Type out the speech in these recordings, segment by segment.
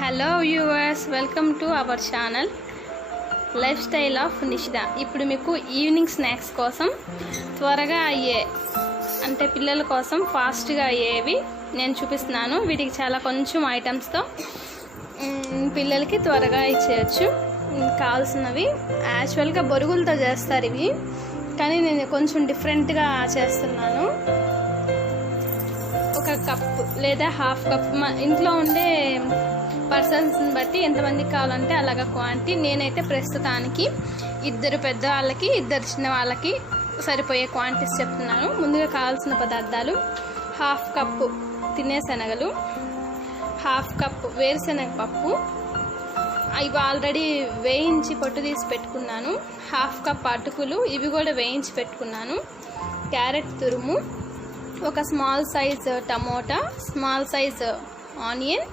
Hello viewers, welcome to our channel lifestyle of Nishitha. ఇప్పుడు మీకు evening snacks కోసం త్వరగా అయ్యే అంటే పిల్లల కోసం ఫాస్ట్గా అయ్యేవి నేను చూపిస్తున్నాను. వీటికి చాలా కొంచెం ఐటమ్స్తో పిల్లలకి త్వరగా ఇచ్చేయచ్చు. కావాల్సినవి యాక్చువల్గా బొరుగులతో చేస్తారు ఇవి, కానీ నేను కొంచెం డిఫరెంట్గా చేస్తున్నాను. ఒక కప్పు లేదా హాఫ్ కప్ మా ఇంట్లో ఉండే పర్సన్స్ని బట్టి ఎంతమందికి కావాలంటే అలాగ క్వాంటిటీ. నేనైతే ప్రస్తుతానికి 2 పెద్దవాళ్ళకి 2 చిన్న వాళ్ళకి సరిపోయే క్వాంటిటీస్ చెప్తున్నాను. ముందుగా కావాల్సిన పదార్థాలు: హాఫ్ కప్పు తినే శనగలు, హాఫ్ కప్పు వేరుశనగ పప్పు, ఇవి ఆల్రెడీ వేయించి పొట్టు తీసి పెట్టుకున్నాను. హాఫ్ కప్ అటుకులు, ఇవి కూడా వేయించి పెట్టుకున్నాను. క్యారెట్ తురుము, ఒక small size tomato, small size onion,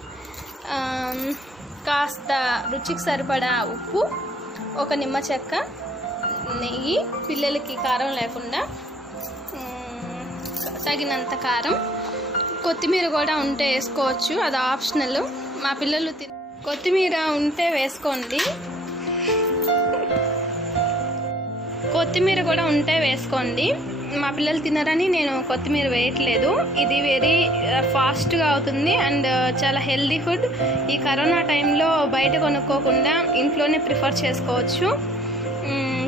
కాస్త రుచికి సరిపడా ఉప్పు, ఒక నిమ్మ చెక్క, నెయ్యి, పిల్లలకి కారం లేకుండా తగినంత కారం, కొత్తిమీర కూడా ఉంటే వేసుకోవచ్చు, అది ఆప్షనల్. మా పిల్లలు కొత్తిమీర ఉంటే వేసుకోండి, కొత్తిమీర కూడా ఉంటే వేసుకోండి. మా పిల్లలు తినరని నేను కొత్తిమీర వేయట్లేదు. ఇది వెరీ ఫాస్ట్గా అవుతుంది అండ్ చాలా హెల్దీ ఫుడ్. ఈ కరోనా టైంలో బయట కొనుక్కోకుండా ఇంట్లోనే ప్రిఫర్ చేసుకోవచ్చు.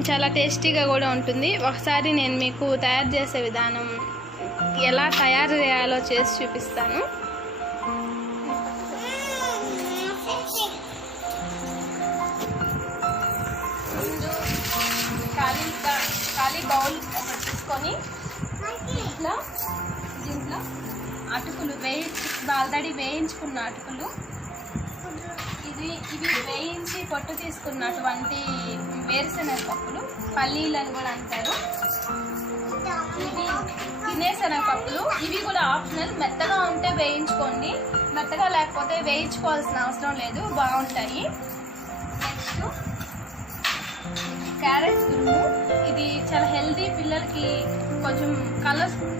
చాలా టేస్టీగా కూడా ఉంటుంది. ఒకసారి నేను మీకు తయారు చేసే విధానం ఎలా తయారు చేయాలో చేసి చూపిస్తాను. ఖాళీ బౌల్ తీసుకొని దీంట్లో అటుకులు ఆల్రెడీ వేయించుకున్న అటుకులు, ఇవి వేయించి పొట్టు తీసుకున్నటువంటి వేరుశనగ పప్పులు, పల్లీలని కూడా అంటారు. ఇవి తినే శనగ పప్పులు, ఇవి కూడా ఆప్షనల్. మెత్తగా ఉంటే వేయించుకోండి, మెత్తగా లేకపోతే వేయించుకోవాల్సిన అవసరం లేదు, బాగుంటాయి. నెక్స్ట్ క్యారెట్ తురుము, ఇది చాలా హెల్దీ. పిల్లలకి కొంచెం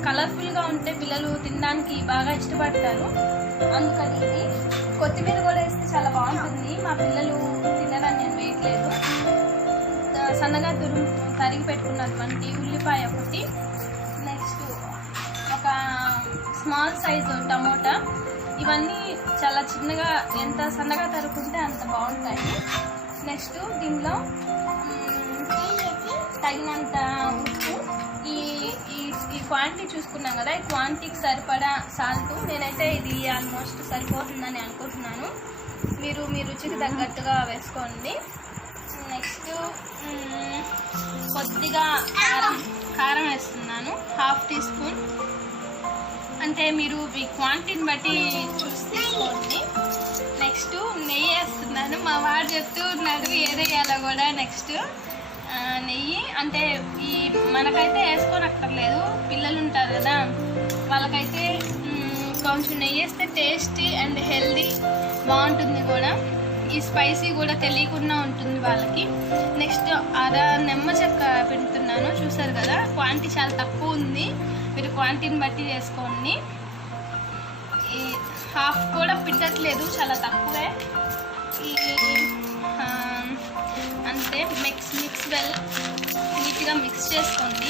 కలర్ఫుల్గా ఉంటే పిల్లలు తినడానికి బాగా ఇష్టపడతారు, అందుకని ఇది. కొత్తిమీర కూడా వేస్తే చాలా బాగుంటుంది. మా పిల్లలు తినడానికి నేను వేయట్లేదు. సన్నగా తరిగి పెట్టుకున్నటువంటి ఉల్లిపాయ ఒకటి, నెక్స్ట్ ఒక స్మాల్ సైజు టమోటా. ఇవన్నీ చాలా చిన్నగా, ఎంత సన్నగా తరుక్కుంటే అంత బాగుంటాయి. నెక్స్ట్ దీనిలో తగినంత ఉప్పు. ఈ క్వాంటిటీ చూసుకున్నాం కదా, ఈ క్వాంటిటీకి సరిపడా సాల్ట్. నేనైతే ఇది ఆల్మోస్ట్ సరిపోతుందని అనుకుంటున్నాను. మీరు మీ రుచికి తగ్గట్టుగా వేసుకోండి. నెక్స్ట్ కొద్దిగా కారం వేస్తున్నాను, హాఫ్ టీ స్పూన్. అంటే మీరు ఈ క్వాంటిటీని బట్టి చూసి తీసుకోండి. నెక్స్ట్ నెయ్యి వేస్తున్నాను. మా వాడు చెప్తూ ఉన్నాడు ఏదేయాలో కూడా. నెక్స్ట్ నెయ్యి అంటే మనకైతే వేసుకోనక్కర్లేదు, పిల్లలు ఉంటారు కదా వాళ్ళకైతే కొంచెం నెయ్యి వేస్తే టేస్టీ అండ్ హెల్దీ బాగుంటుంది కూడా. ఈ స్పైసీ కూడా తెలియకుండా ఉంటుంది వాళ్ళకి. నెక్స్ట్ నిమ్మ చెక్క పెడుతున్నాను, చూసారు కదా. క్వాంటిటీ చాలా తక్కువ ఉంది, మీరు క్వాంటిటీని బట్టి చేసుకోండి. ఈ హాఫ్ కూడా పిండట్లేదు, చాలా తక్కువే. అంతే. మిక్స్ వెల్ నీట్గా మిక్స్ చేసుకోండి.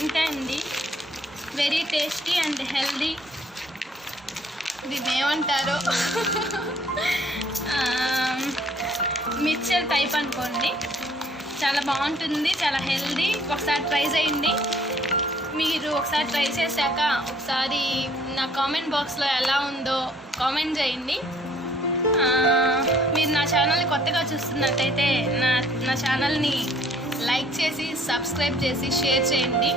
ఇంతే అండి, వెరీ టేస్టీ అండ్ హెల్దీ. దీన్ని ఏమంటారో మిక్చర్ టైప్ అనుకోండి. చాలా బాగుంటుంది, చాలా హెల్దీ. ఒకసారి ట్రై చేయండి. మీరు ఒకసారి ట్రై చేశాక ఒకసారి నా కామెంట్ బాక్స్లో ఎలా ఉందో కామెంట్ చేయండి. మీరు నా ఛానల్ని కొత్తగా చూస్తున్నట్టయితే నా ఛానల్ని లైక్ చేసి, సబ్స్క్రైబ్ చేసి, షేర్ చేయండి.